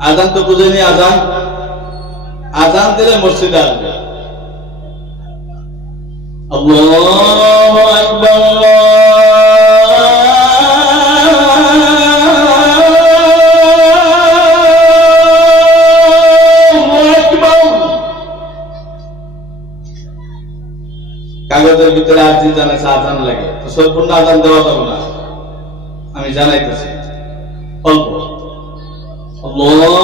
আজান তো বুঝেনি আজান? আজান দিলে মসজিদে আসবে। কাগজের ভিতরে আরজি জানাইছে, আজান লাগে। তো সম্পূর্ণ আজান দেওয়া যাবে না। আমি জানাইতেছি। আল্লাহু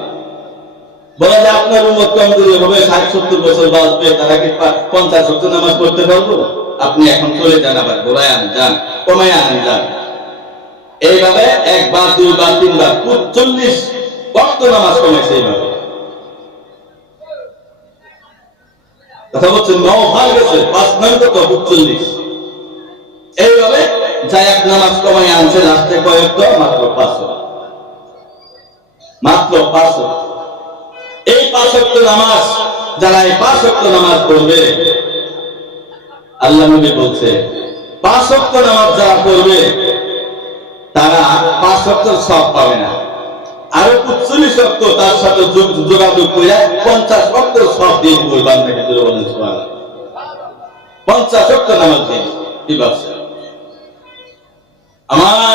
বলে যে আপনার উম্মত কমজোরি হবে, ষাট, সত্তর বছর বাঁচবে, তারা কি পঞ্চাশ ওয়াক্ত নামাজ পড়তে পারব? আপনি এখন চলে যান আবার ঘোরায় আন যান, কমায় আন যান। এইভাবে একবার, দুইবার, তিনবার চল্লিশ ওয়াক্ত নামাজ কমেছে এইভাবে। কথা বলছেন? ন ভাগ গেছে পাঁচ নয় কত? চল্লিশ এইভাবে যাই এক নামাজ কমাই আনছে, লাস্টে কয়েক মাত্র পাঁচশো। মাত্র পাঁচ ওয়াক্ত। এই পাঁচ নামাজ, যারা এই পাঁচ নামাজ পড়বে, আল্লাহ নবী বলছে পাঁচ ওয়াক্ত নামাজ যারা পড়বে, তারা পাঁচ ওয়াক্ত সব পাবে না। আরও চল্লিশ ওয়াক্ত তার সাথে যোগাযোগ করে পঞ্চাশ ওয়াক্ত সব দিয়ে কোরবান থেকে তুলে বলেন পঞ্চাশ ওয়াক্ত নামাজ দিয়ে, কি ভাবছে আমার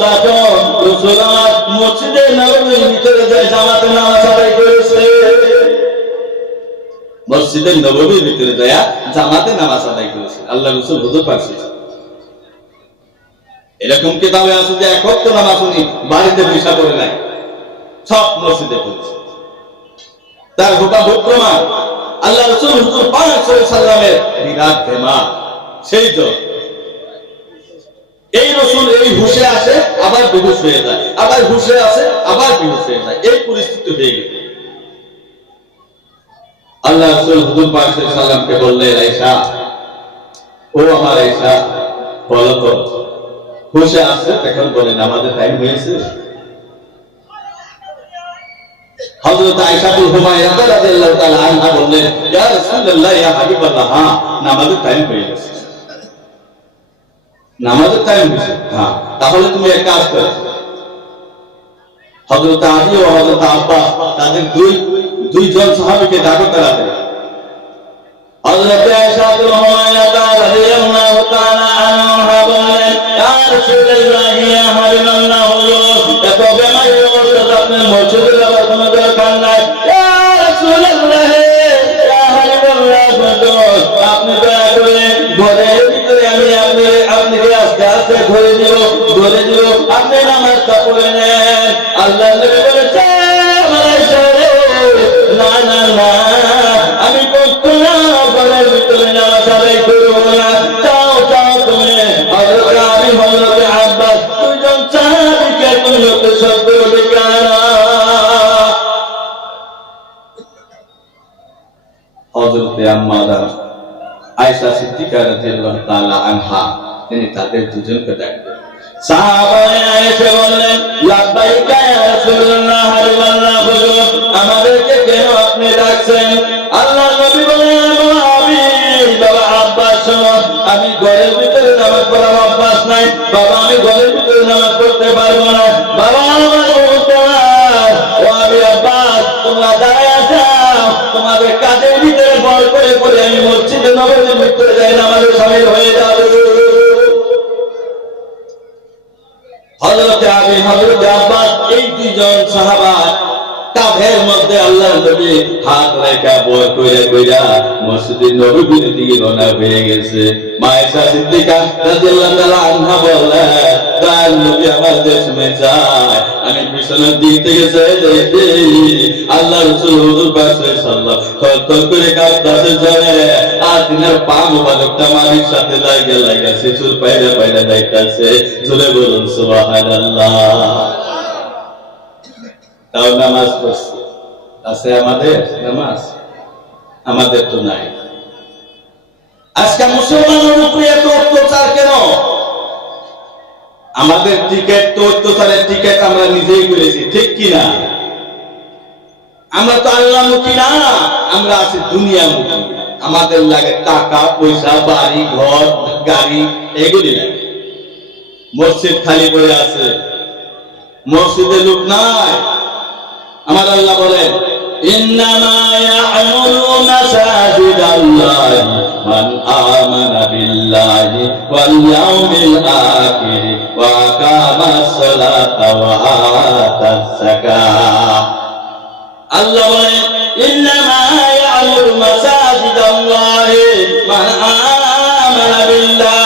বেমার অবস্থা তো রাসূল আমার মসজিদে নববীর ভিতরে যায় জামাতে নামাজ আদায় করেছে। আল্লাহ রাসূল হুজুর পাক এরকম কিতাবে আছে যে এক ওয়াক্ত নামাজ উনি বাড়িতে বসা করে নাই সব মসজিদে পড়েছে তার গোটা ভোট আল্লাহ রসুল হুজুর পাক সাল্লামের বিরাট সেই তো এই রসুল এই হুশে আসে আবার বেহুশ হয়ে যায়, আবার হুশে আসে, আবার বেহুশ হয়ে যায়। এই পরিস্থিতি হয়ে গেল আল্লাহ রসুল হুজুর পাক সাল্লামকে বললেন ও আমার আয়েশা, বলো তো, হুশে আসছে, তখন বলেন আমাদের টাইম হয়েছে। হাবিবাল্লাহ হ্যাঁ টাইম হয়ে গেছে। নামাজের টাইম হ্যাঁ তাহলে তুমি এক কাজ করো। হযরত আলী ও হযরত আব্বাস তাদের দুই, দুইজন সাহাবীকে ডাকো তাড়াতাড়ি। হযরত হুমায়রা রাদিয়াল্লাহু তাআলা আনহা বললেন ইয়া রাসূলুল্লাহ ইয়া হাবিবাল্লাহ এত বেমারি অবস্থা আপনার মসজিদে দুজনকে ডাকলেন আমি ঘরের ভিতরে নামাজ পড়ার অভ্যাস নাই। বাবা, আমি ঘরের ভিতরে নামাজ পারব না। বাবা, আমার ও আমি আব্বাস, তোমরা দাঁড়ায় যাও তোমাদের কাজের ভিতরে বল করে করে আমি মসজিদে নবমীর ভিতরে যাই হয়ে যাব মধ্যে আল্লাহর নবী হাত রেখা বয় কইরা কইরা মসজিদের নববীর দিকে রওনা হয়ে গেছে। মায়েশা সিদ্দিকা রাদিয়াল্লাহু তাআলা আনহা বলে, তার নবী আমার দেশ মে যায়। আমি পিছনের দিক থেকে যাই দেখি আল্লাহ রাসূল হুজুর পাক সাল্লাল্লাহু থর করে কাঁপতাছে জলে। আর তিনার পা মোবারকটা মাটির সাথে লাগে লাগে শিশুর পায়রা পায়রা যাইতাছে জোরে বলুন, সুবহানাল্লাহ। তাও নামাজ পড়ছে। আছে আমাদের নামাজ? আমাদের তো নাই। আজকে মুসলমানের উপরে এত অত্যাচার কেন? আমাদের টিকেট তো অত্যাচারের টিকেট আমরা নিজেই করেছি, ঠিক কি না আমরা তো আল্লাহমুখী না, আমরা আছি দুনিয়ামুখী। আমাদের লাগে টাকা, পয়সা, বাড়ি, ঘর, গাড়ি, এগুলি লাগে। মসজিদ খালি পড়ে আছে। মসজিদে লোক নাই। আমার আল্লাহ বলেন ইন্নামা ইয়া'মুরু মাসাজিদাল্লাহি মান আমানা বিল্লাহি ওয়াল ইয়াউমিল আখির ওয়া আকামাস সালাতা ওয়া আতাস যাকাত আল্লাহ বলেন ইন্নামা ইয়া'মুরু মাসাজিদাল্লাহি মান আমানা বিল্লাহ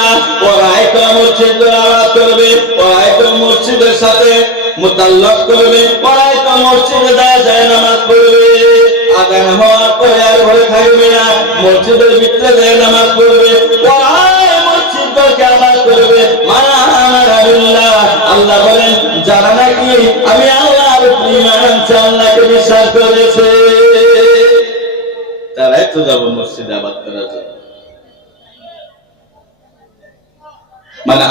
ওরা একটা মসজিদ আবাদ করবে ওরা একটা মসজিদের সাথে মোতাল্লাক করবে ওরা একটা মসজিদে যায় যায় নামাজ মসজিদের ভিতরে যায় নামাজ পড়বে। যারা নাকি আমি আল্লাহকে বিশ্বাস করেছে। তারাই তো যাব মসজিদে আবাদ করার জন্য। মানে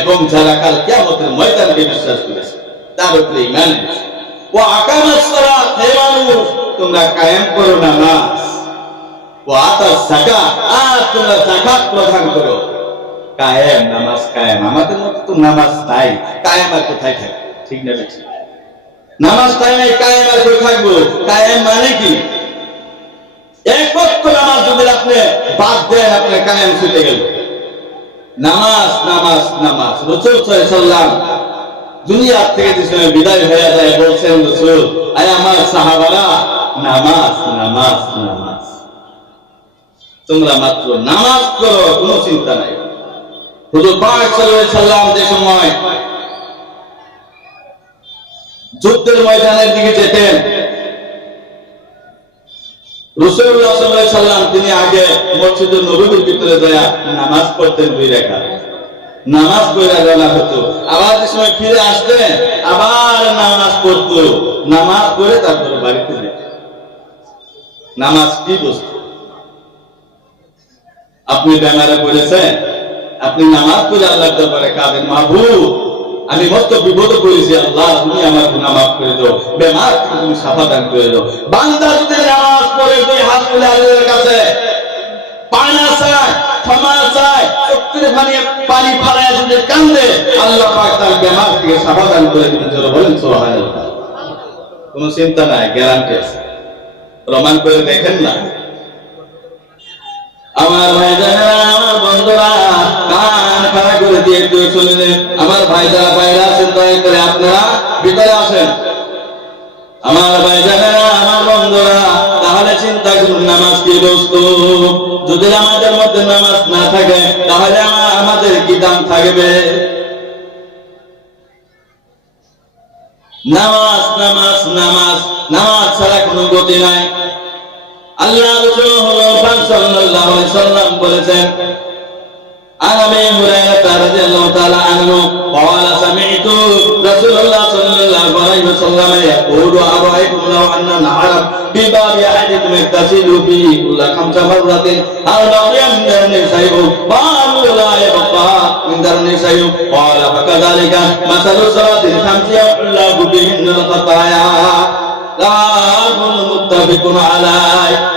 এবং যারা কাল কিয়ামতের ময়দানকে বিশ্বাস করেছে, তার উপরে এনেছে। ওয়া আকামাস সালাত, হে কায়েম করো নামাজ। কায়েম কায়েম। তো নামাজ নাই। কায়েম নামাজ কায়েম আর কোথায় থাকব? কায়েম মানে কি? এক ওয়াক্ত নামাজ যদি আপনি বাদ কায়েম ছুটে গেল। নামাজ নামাজ নামাজ। রসুল সাল্লাম দুনিয়া থেকে যে সময় বিদায় হয়ে যায়, বলছেন রসুল আমার সাহাবারা, নামাজ নামাজ নামাজ। তোমরা মাত্র নামাজ করো কোনো চিন্তা নাই। হুজুর সাল্লাম যে সময় যুদ্ধের ময়দানের দিকে যেতেন, রসুল্লাহ সাল্লাম তিনি আগে মসজিদের নবীর ভিতরে যায় নামাজ পড়তেন দুই রেখা নামাজ পড়ে জানা হতো। আবার যে সময় ফিরে আসতেন আবার নামাজ পড়তো। নামাজ পড়ে তারপরে বাড়িতে যেত নামাজ কি বস্তু? আপনি বেমারে পড়েছেন আপনি নামাজ পড়ে আল্লাহ দরবারে কাঁদেন। মাহবুব, আমি মস্ত বিপদ করেছি আল্লাহ, তুমি আমার গুনাহ মাফ করে দাও। বেমার, তুমি সাফা দান করে দাও। বান্দা যদি নামাজ পড়ে তুই হাত তুলে আল্লাহর কাছে পানা চায়, ক্ষমা চায় পানি পানি ফালায় যদি কান্দে, আল্লাহ পাক তার বেমার থেকে করে দিতে চলো বলেন, সুবহানাল্লাহ। কোনো চিন্তা নাই গ্যারান্টি আছে। প্রমাণ করে দেখেন না। আমার ভাই আমার বন্ধুরা, কান খাড়া করে দিয়ে একটু আমার বাইরে আছেন, দয়া করে আপনারা ভিতরে আসেন। আমার ভাই যারা আমার বন্ধুরা, তাহলে চিন্তা করুন নামাজ কি বস্তু যদি আমাদের মধ্যে নামাজ না থাকে, তাহলে আমা- আমাদের কি দাম থাকবে? নামাজ নামাজ নামাজ নামাজ ছাড়া কোনো গতি নাই। আল্লাহ সাল্লাল্লাহু আলাইহি সাল্লাম বলেছেন عن ابي هريره رضي الله تعالى عنه قال سمعت رسول الله صلى الله عليه وسلم يقول ارايتم لو ان نعلم في باب احدكم يغتسل فيه كل خمس مرات هل بقي من درن شيء قالوا لا يبقى من درن شيء قال فكذلك مثل صلاه الخمس يحل الله بهن الخطايا لا متفق عليه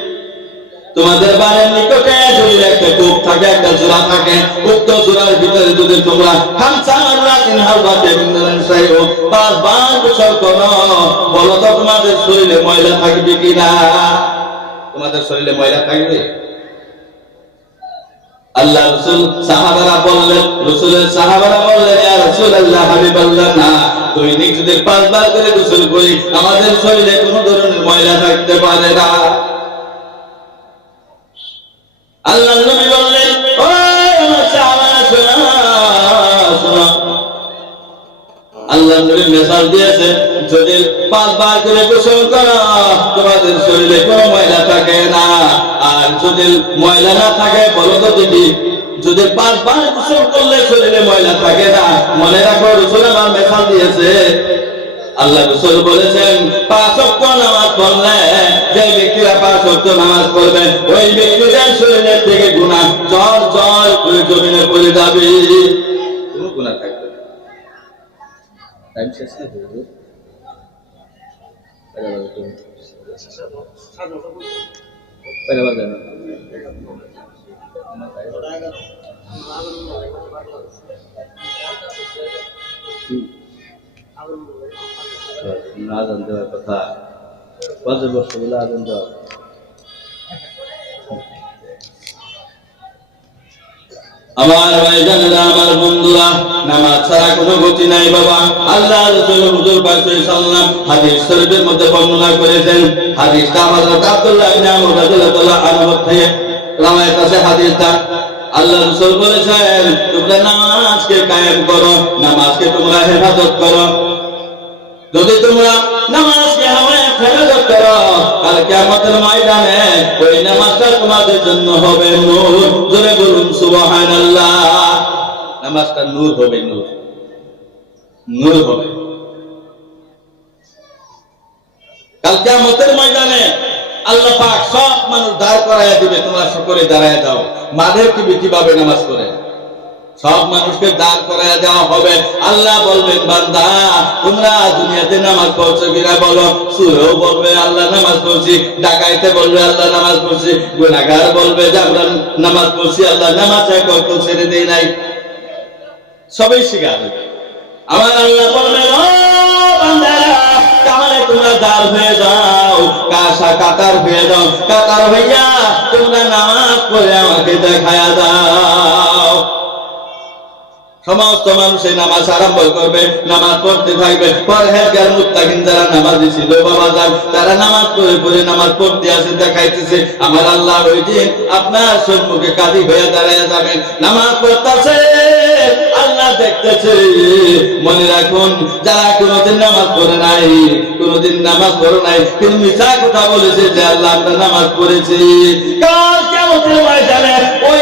তোমাদের বাড়ির নিকটে যদি একটা কূপ থাকে, একটা চূড়া থাকে, উক্ত চূড়ার ভিতরে যদি তোমরা বলো তো, তোমাদের শরীরে ময়লা থাকবে কিনা তোমাদের শরীরে ময়লা থাকবে? আল্লাহ রসুল সাহাবারা বললেন, রসুলের সাহাবারা বললেন রসুল আল্লাহ হাবিব আল্লাহ না দৈনিক যদি পাঁচবার করে গোসল করি। আমাদের শরীরে কোনো ধরনের ময়লা থাকতে পারে না। আল্লাহ নবী বললেন, ও আল্লাহ নবী মেসাল দিয়েছে, যদি পাঁচবার করে গোসল তোমাদের শরীরে কোনো ময়লা থাকে না। আর যদি ময়লা না থাকে, বলো তো দেখি, যদি পাঁচবার গোসল করলে শরীরে ময়লা থাকে না, মনে রাখো, রসুল আমার মেসাল দিয়েছে। আল্লাহ রসুল বলেছেন, পাঁচ নামাজ পড়লে যে ব্যক্তিরা নামাজ পড়বে ওই ব্যক্তিদের শরীরের থেকে গুনাহ জ্বর জ্বর করে জমিনে পড়ে যাবে না টাইম শেষ না হুজুর? কয়টা বাজে তুমি? কয়টা বাজে? হুম। আজান দেওয়ার কথা বছর বছর বলে আমার ভাইজানেরা আমার বন্ধুরা, নামাজ ছাড়া কোনো গতি নাই বাবা। আল্লাহ রাসূল হুজুর সাল্লাল্লাহু হাদিস শরীফের মধ্যে বর্ণনা করেছেন। হাদিসটা হযরত আব্দুল্লাহ ইবনে আমর রাদিয়াল্লাহু আনহু থেকে রাওয়ায়াত আছে হাদিসটা। আল্লাহ রাসূল বলেছেন, তোমরা নামাজকে কায়েম করো, নামাজকে তোমরা হেফাজত করো। যদি তোমরা নামাজকে হাওয়ায় আর কিয়ামতের ময়দানে ওই নামাজটা তোমাদের জন্য হবে নূর। জোরে বলুন, সুবহানাল্লাহ। নামাজটা নূর হবে, নূর। নূর হবে। কাল ময়দানে আল্লাহ পাক সব মানুষ দাঁড় করাইয়া দিবে, তোমরা সকলে দাঁড়ায় দাও মাদের কীভাবে নামাজ করে সব মানুষকে দাঁড় করায় দেওয়া হবে। আল্লাহ বলবেন, বান্দা, তোমরা দুনিয়াতে নামাজ পড়ছো কিনা বলো। সুরেও বলবে, আল্লাহ নামাজ পড়ছি। ডাকাইতে বলবে, আল্লাহ নামাজ পড়ছি। গুনাগার বলবে যে, আমরা নামাজ পড়ছি, আল্লাহ নামাজ কত ছেড়ে দেই নাই। সবই হবে। আমার আল্লাহ কাশা কাতার হয়ে যাও। কাতার হইয়া তোমরা নামাজ পড়ে আমাকে দেখায়া দাও। সমস্ত মানুষের নামাজ আরম্ভ করবে, নামাজ পড়তে থাকবে। পরহেজগার মুত্তাকিন যারা নামাজি ছিল, বাবা যান তারা নামাজ পড়ে পড়ে নামাজ পড়তে আসে, দেখাইতেছে, আমার আল্লাহ ওই দিন আপনার সম্মুখে কাজী হয়ে দাঁড়ায় যাবেন। নামাজ পড়তেছে, আল্লাহ দেখতেছে। মনে রাখুন, যারা কোনোদিন নামাজ পড়ে নাই, কোনোদিন নামাজ পড়ে নাই মিশা কথা বলেছে যে আল্লাহ আমরা নামাজ পড়েছি। কেমন ওই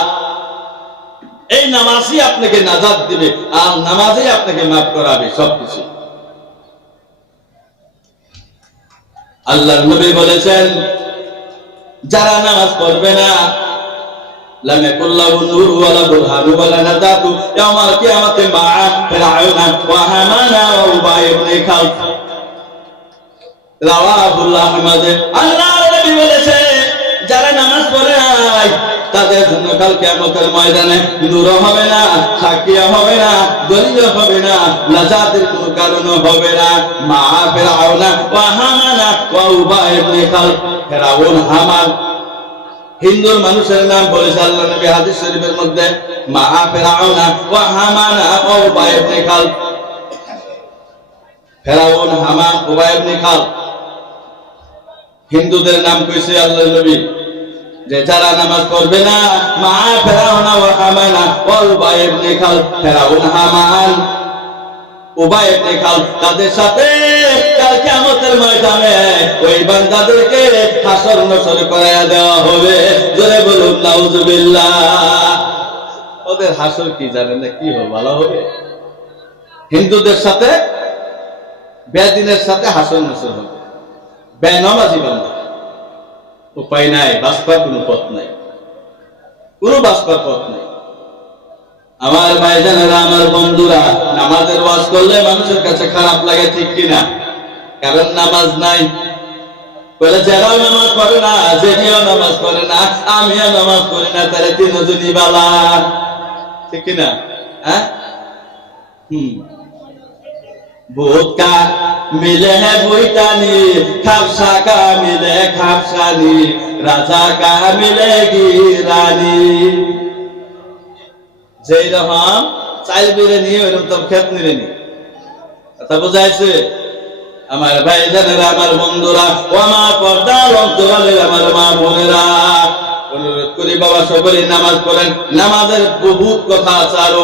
এই নামাজই আপনাকে নাজাত দিবে আর নামাজই আপনাকে মাফ করাবে সবকিছু আল্লাহর নবী বলেছেন যারা নামাজ পড়বে না لم يكن له النور ولا برهان ولا نجاة يوم القيامة مع فرعون وهامان وأبي بن خلف রাওয়াহুল্লাহ আহমদ আল্লাহ নবী তাদের জন্য কাল কিয়ামতের ময়দানে নূর হবে না, সাকিয়া হবে না, দলিল হবে না, নাজাতের কোনো কারণ হবে না। মা ফেরাউনা ওয়া হামানা ওয়া উবাই ইবনে খালফ ফেরাউন, হামান। হিন্দুর মানুষের নাম বলেছে আল্লাহ নবী হাদিস শরীফের মধ্যে, মা ওয়া উবাই ইবনে খালফ ফেরাউন, হামান উবাই ইবনে খালফ হিন্দুদের নাম কইছে আল্লাহ নবী। যে যারা নামাজ পড়বে না, মা ফেরাউনা ওয়া হামানা উবাই ইবনে খালফ ফেরাউন হামান। তাদের সাথে কাল ময়দানে ওই বান্দাদেরকে হাসর নসর দেওয়া হবে। জোরে বলুন, নাউজুবিল্লাহ। ওদের হাসর কি জানেন না, কি হবে, ভালো হবে? হিন্দুদের সাথে, বেদিনের সাথে হাসর নসর হবে। বেনামাজি বান্দা। উপায় নাই, বাঁচবার কোনো পথ নাই। কোনো বাঁচবার পথ নাই। আমার ভাইজানেরা, আমার বন্ধুরা, নামাজের ওয়াজ করলে মানুষের কাছে খারাপ লাগে ঠিক কিনা? কারণ নামাজ নাই। বলে, যারাও নামাজ পড়ে না যেটিও নামাজ পড়ে না, আমিও নামাজ পড়ি না, তাহলে তিনজনই বালা। ঠিক হ্যাঁ? হুম। মিলে বৈতানি খাপসা কা মিলে খাপসানি রাজা কা মিলে যেই চাইল তো খেত নিলে নি কথা আমার ভাই জানেরা আমার বন্ধুরা, ও আমার পর্দা রক্তবালের আমার মা বোনেরা, অনুরোধ করি বাবা সকলে নামাজ পড়েন। নামাজের বহুত কথা আছে আরও।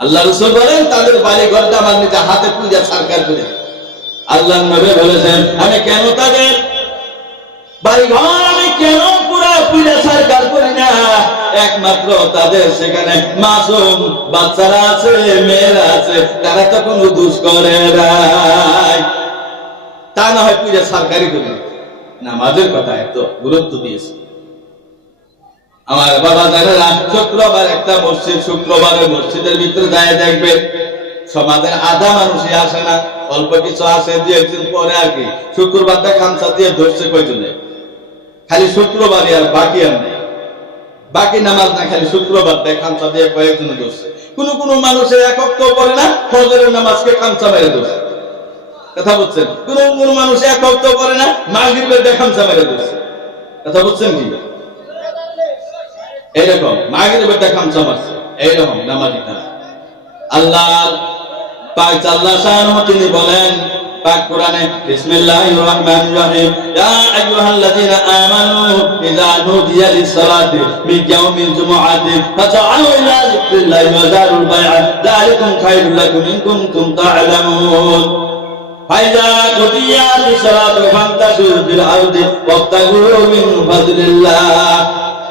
আল্লাহ রসুল বলেন, তাদের বাড়ি ঘরটা আমার হাতে পূজা সরকার করে আল্লাহ নবী বলেছেন, আমি কেন তাদের বাড়ি ঘর আমি কেন পুরা পূজা সরকার করি না? একমাত্র তাদের সেখানে মাসুম বাচ্চারা আছে, মেয়েরা আছে, তারা তো কোনো দুষ করে তা না হয় পূজা সরকারি করি নামাজের কথা এত গুরুত্ব দিয়েছে। আমার বাবা জানেরা শুক্রবার একটা মসজিদ, শুক্রবারের মসজিদের ভিতরে যায় দেখবে। সমাজের আধা মানুষই আসে না, অল্প কিছু আসে, দু একদিন পরে আর কি। শুক্রবারটা খামসা দিয়ে ধরছে কয়জনে? খালি শুক্রবারই আর বাকি আর নেই। বাকি নামাজ না, খালি শুক্রবারটাই খামসা দিয়ে কয়েকজনে ধরছে। কোন কোন মানুষের একক পড়ে না, ফজরের নামাজকে খামসা মেরে ধরছে। কথা বলছেন কোন কোন মানুষ একক পড়ে না মাগরিবের খামসা মেরে ধরছে। কথা বলছেন কি? এইরকম, মাগরিবের খামসা মারছে এইরকম নামাজি তারা। আল্লাহ পাক আল্লাহ শাহ তিনি বলেন, পাক কোরআনে, বিসমিল্লাহির রহমানির রহিম, ইয়া আইয়ুহাল্লাযীনা আমানু ইযা নুদিয়া লিস-সালাতি মিন ইয়াউমিল জুমআতি ইলা যিকরিল্লাহি ওয়া যারুল যালিকুম লাকুম ইন কুনতুম তা'লামুন। মিন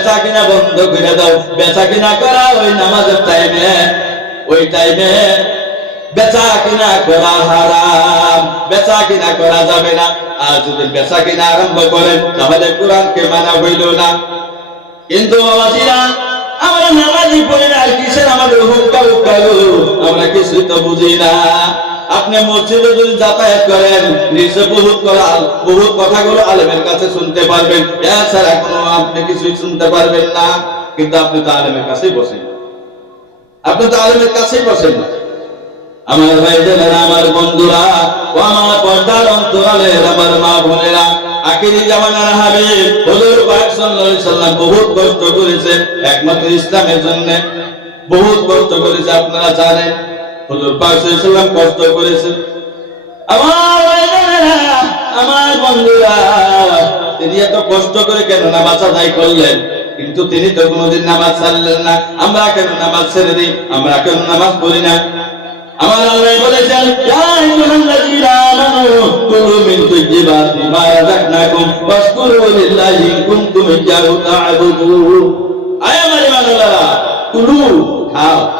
বেচা কিনা বন্ধ করে দাও। বেচা কিনা করা ওই নামাজের টাইমে ওই টাইমে বেচা কিনা করা হারাম। বেচা কিনা করা যাবে না। আর যদি বেচা কিনা আরম্ভ করেন, তাহলে কোরআনকে মানা হইল না। কিন্তু বাবাজিরা, আমরা নামাজি পড়ি না কিসের আমাদের হুক্কা হুক্কা আমরা কিছুই তো বুঝি না। আপনি মসজিদে যদি যাতায়াত করেন, নিশ্চয় বহুত করা বহুত কথাগুলো আলেমের কাছে শুনতে পারবেন। এছাড়া কোনো আপনি কিছুই শুনতে পারবেন না, কিন্তু আপনি তো আলেমের কাছেই বসেন। আপনি তো আলেমের কাছেই বসেন না। আমার ভাইজানেরা আমার বন্ধুরা, ও আমার পর্দার অন্তরালের আমার মা বোনেরা আখিরি জামানার হাবিব, হুজুর পাক সাল্লাল্লাহু আলাইহি বহুত কষ্ট করেছে, একমাত্র ইসলামের জন্য। বহুত কষ্ট করেছে, আপনারা জানেন। হুজুর পাক কষ্ট করেছে। আমার আমার বন্ধুরা, তিনি এত কষ্ট করে কেন নামাজ আদায় করলেন? কিন্তু তিনি তো কোনোদিন নামাজ ছাড়লেন না। আমরা কেন নামাজ ছেড়ে দিই? আমরা কেন নামাজ পড়ি না? আমার আল্লাহ বলেছেন আয় খাও।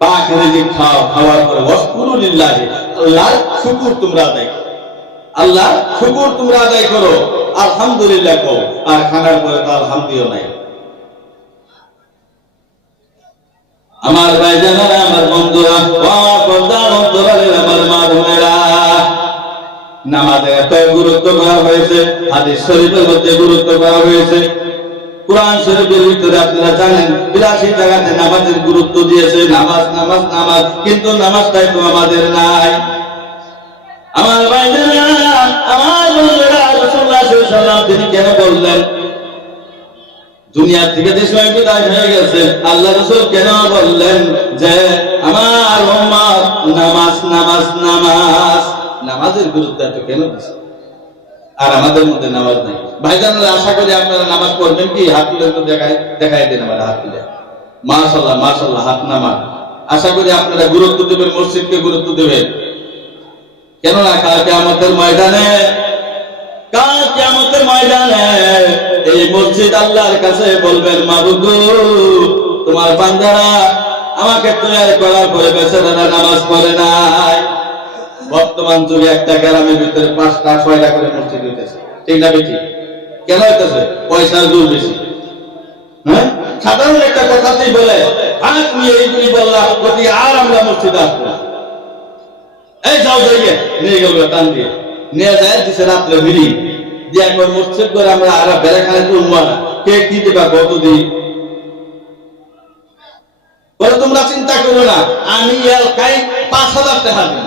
পাক রেজিক খাও, খাওয়ার পরে ওয়াসকুরুলিল্লাহ, আল্লাহর শুকর তোমরা আদায় আল্লাহ শুকর তোমরা আদায় করো। আলহামদুলিল্লাহ কও, আর খানার পরে তো নাই। আমার আমার বন্ধুরা আমার মা বোনেরা নামাজের এত গুরুত্ব করা হয়েছে, হাদিস শরীফের মধ্যে গুরুত্ব করা হয়েছে। কোরআন শরীফের ভিতরে আপনারা জানেন, বিরাশি জায়গাতে নামাজের গুরুত্ব দিয়েছে, নামাজ নামাজ নামাজ, কিন্তু নামাজটাই তো আমাদের নাই। আমার তিনি কেন বললেন দুনিয়া থেকে যে বিদায় হয়ে গেছে, আল্লাহ রসুল কেন বললেন যে, আমার নামাজ নামাজ নামাজ, নামাজের গুরুত্ব এত কেন দিছে? আর আমাদের মধ্যে নামাজ নাই। ভাইজানরা আশা করি আপনারা নামাজ পড়বেন কি? হাত তুলে তো দেখাই দেন আমার হাত তুলে। মাশাল্লাহ মাশাল্লাহ হাত নামা আশা করি আপনারা গুরুত্ব দেবেন, মসজিদকে গুরুত্ব দেবেন। কেননা কালকে আমাদের ময়দানে কাল কিয়ামতের ময়দানে এই মসজিদ আল্লাহর কাছে বলবেন মাবুদ তোমার বান্দারা আমাকে তৈরি করার পরে বেচারারা নামাজ পড়ে নাই। বর্তমান যুগে একটা গ্রামের ভিতরে পাঁচটা ছয়টা করে মসজিদ হইতেছে। ঠিক না বেটি কেন হইতেছে? পয়সার জোর বেশি। হ্যাঁ? সাধারণ একটা কথাতেই বলে হ্যাঁ তুমি এইগুলি বললা প্রতি আর আমরা মসজিদে আসব এই যাও যাইয়ে, নিয়ে গেল টান দিয়ে। নিয়ে যায়, দিছে রাত্রে ভিড়ি দিয়ে একবার মসজিদ করে আমরা আর বেড়া খানে তুলবো না। কে কি দেবা কত দিই বলে, তোমরা চিন্তা করো না, আমি এলাকায় পাঁচ হাজার টাকা দিব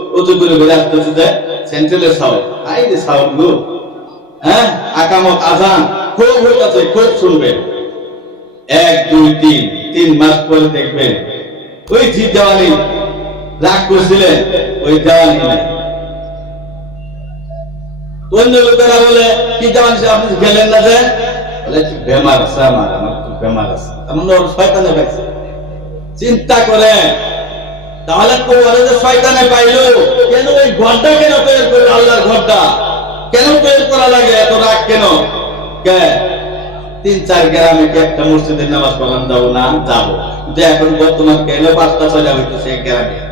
উঁচু করে বেড়ে আসতেছে যে সেন্ট্রালের সাউন্ড। হাইরে সাউন্ড গো। হ্যাঁ? আকামত, আজান। খুব খুব এক, দুই, তিন। তিন মাস পরে দেখবেন। ওই রাগ করছিলেন, ওই অন্য লোকেরা বলে, কি দেওয়ানি আপনি গেলেন না যে? বলে বেমার আছে আমার আমার বেমার আছে। আমার পাইছে চিন্তা করে তাহলে শয়তানে পাইলো। কেন ওই ঘরটা কেন তৈরি করে আল্লাহর ঘরটা? কেন তৈরি করা লাগে এত রাগ কেন? কে? তিন, চার গ্রামে কি একটা মসজিদের নামাজ পড়লাম যাব না, যাব। কিন্তু এখন বর্তমান কেন পাঁচটা ছয়টা হইতেছে এক গ্রামে?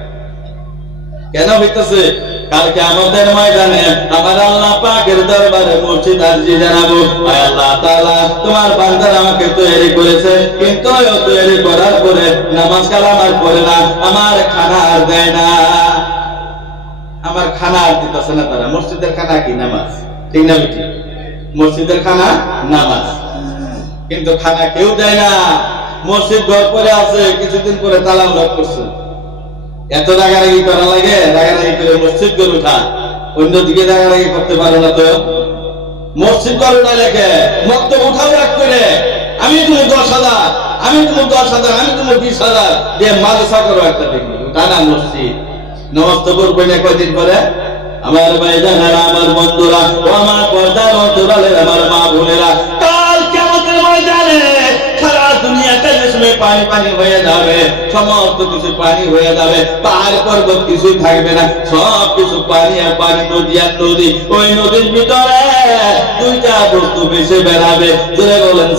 কেন হইতেছে? কালকে আমাদের ময়দানে আমার আল্লাহ পাকের দরবারে মসজিদ আরজি জানাব। আল্লাহ তাআলা, তোমার বান্দার আমাকে তৈরি করেছে। কিন্তু তৈরি করার পরে নামাজ কালাম আর পড়ে না, আমার খানা আর দেয় না। আমার খানা আর দিতেছে না তারা। মসজিদের খানা কি? নামাজ। ঠিক না বেটি মসজিদের খানা নামাজ। কিন্তু খানা কেউ দেয় না। মসজিদ ঘর করে আছে, কিছুদিন পরে তালাম লক করছে। এত রাগারাগি করা লাগে, রাগারাগি করে মসজিদ করে উঠা অন্যদিকে রাগারাগি করতে পারে না তো। মসজিদ করে উঠা লেখে, মক্ত উঠাও রাখ করে। আমি তুমি দশ হাজার, আমি তুমি দশ হাজার, আমি তুমি বিশ হাজার দিয়ে মাদ্রাসা করো একটা দেখি টানা মসজিদ। নমস্ত করবে না কয়দিন পরে। আমার ভাইজানেরা আমার বন্ধুরা, ও আমার পর্দার অন্তরালের আমার মা বোনেরা যে পানি হয়ে যাবে, সমস্ত কিছু পানি হয়ে যাবে পাহাড় পর্বত কিছুই থাকবে না, সব কিছু পানি আর পানি নদী আর নদী, ওই নদীর ভিতরে দুইটা বস্তু ভেসে বেড়াবে, জোরে বলেন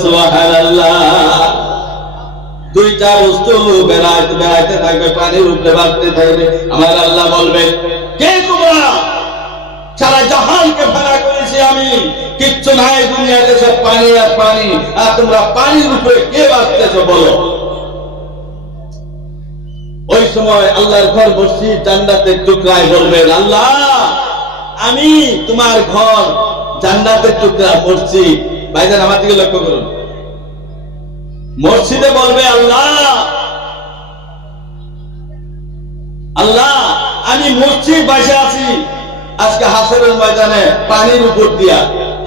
দুইটা বস্তু বেড়াইতে বেড়াইতে থাকবে পানির উপরে বাড়তে থাকবে, আমার আল্লাহ বলবে, কে তোমরা? সারা জাহানকে ভাড়া করেছি আমি, কিচ্ছু নাই দুনিয়াতে, সব পানি আর পানি, আর তোমরা পানির উপরে কে বাঁচতেছ বলো? ওই সময় আল্লাহর ঘর মসজিদ জান্নাতের টুকরায় বলবেন, আল্লাহ, আমি তোমার ঘর জান্নাতের টুকরা মসজিদ। ভাইজান, আমার দিকে লক্ষ্য করুন। মসজিদে বলবে, আল্লাহ আল্লাহ, আমি মসজিদ বসে আছি। আজকে হাসরের ময়দানে পানির উপর দিয়া,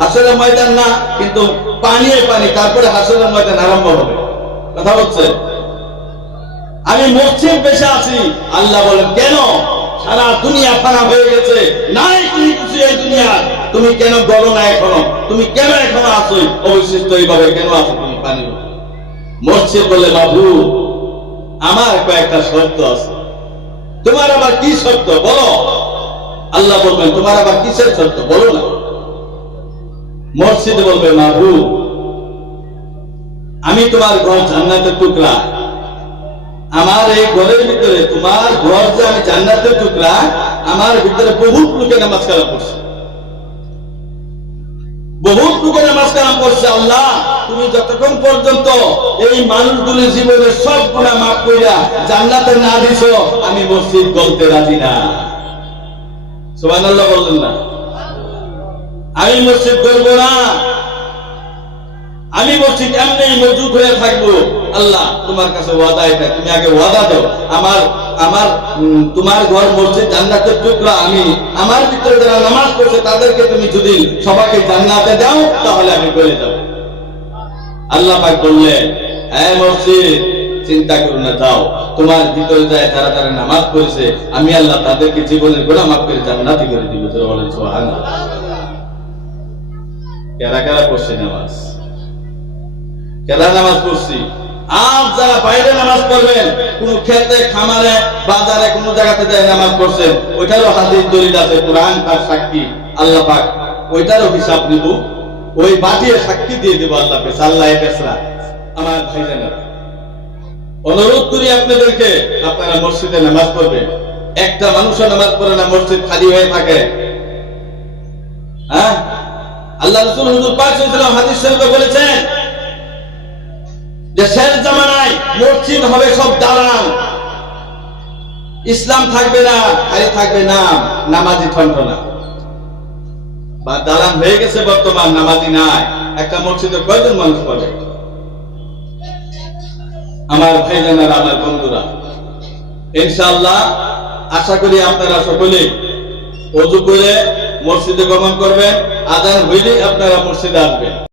হাসরের ময়দান না, কিন্তু পানি পানি, তারপরে হাসরের ময়দান আরম্ভ হবে। কথা বলছে? আমি মসজিদ বেশে আছি। আল্লাহ বলেন কেন? সারা দুনিয়া ফানা হয়ে গেছে। নাই তুমি কিছু এই দুনিয়া তুমি কেন গলো না এখনও? তুমি কেন এখনও আছো? অবশিষ্ট এইভাবে কেন আছো তুমি উপর? মসজিদ বলে, বাবু, আমার কয়েকটা শর্ত আছে। তোমার আবার কি শর্ত? বলো। আল্লাহ বলবেন, তোমার আবার কিসের শর্ত? বলো না। মসজিদ বলবে মাহবু আমি তোমার ঘর জান্নাতের টুকরা। আমার এই ঘরের ভিতরে তোমার ঘর যে আমি জান্নাতের টুকরা আমার ভিতরে বহুত লোকে নামাজ কালাম করছে। বহুত লোকে নামাজ কালাম করছে, আল্লাহ, তুমি যতক্ষণ পর্যন্ত এই মানুষগুলির জীবনের সব গুণা মাফ করিয়া জান্নাতে না দিছো, আমি মসজিদ গলতে রাজি না। সুবহানাল্লাহ বললেন না। আমি মসজিদ করব না। আমি মসজিদ এমনি মজুদ হয়ে থাকব। আল্লাহ, তোমার কাছে ওয়াদা এটা। তুমি আগে ওয়াদা দাও। আমার আমার তোমার ঘর মসজিদ জান্নাতের টুকরা আমি। আমার ভিতরে যারা নামাজ পড়ছে, তাদেরকে তুমি যদি সবাইকে জান্নাতে দাও, তাহলে আমি বলে যাব আল্লাহ পাক বললেন হ্যাঁ মসজিদ, চিন্তা করো না, যাও। তোমার ভিতরে যায় তারা তারা নামাজ পড়েছে, আমি আল্লাহ তাদেরকে জীবনের গোনা মাফ করে জান্নাতি করে দিব। বলেন, সুবহানাল্লাহ। কারা কারা পড়ছে নামাজ? কেলা নামাজ পড়ছি। আর যারা বাইরে নামাজ পড়বেন, কোন খেতে, খামারে, বাজারে, কোন জায়গাতে যায় নামাজ পড়ছেন, ওইটারও হাদিস দলিল আছে, কোরআন তার সাক্ষী, আল্লাহ পাক, ওইটারও হিসাব নিব। ওই বাটিয়ে সাক্ষী দিয়ে দেবো আল্লাহকে সাল্লাহ বেসরা আমার ভাইজানেরা, অনুরোধ করি আপনাদেরকে, আপনারা মসজিদে নামাজ পড়বেন। একটা মানুষও নামাজ পড়ে না, মসজিদ খালি হয়ে থাকে। হ্যাঁ? আল্লাহ রসুল হুজুর পাক হাদিস শরীফে বলেছেন যে শেষ জামানায় মসজিদ হবে সব দালাল ইসলাম থাকবে না খালি থাকবে না, নামাজি ঠনঠনা বা দালান হয়ে গেছে বর্তমান, নামাজি নাই। একটা মসজিদে কয়জন মানুষ পড়ে? আমার ভাইজানেরা আমার বন্ধুরা। ইনশাআল্লাহ, আশা করি আপনারা সকলে অজু করে মসজিদে গমন করবেন। আজান হইলেই আপনারা মসজিদে আসবেন।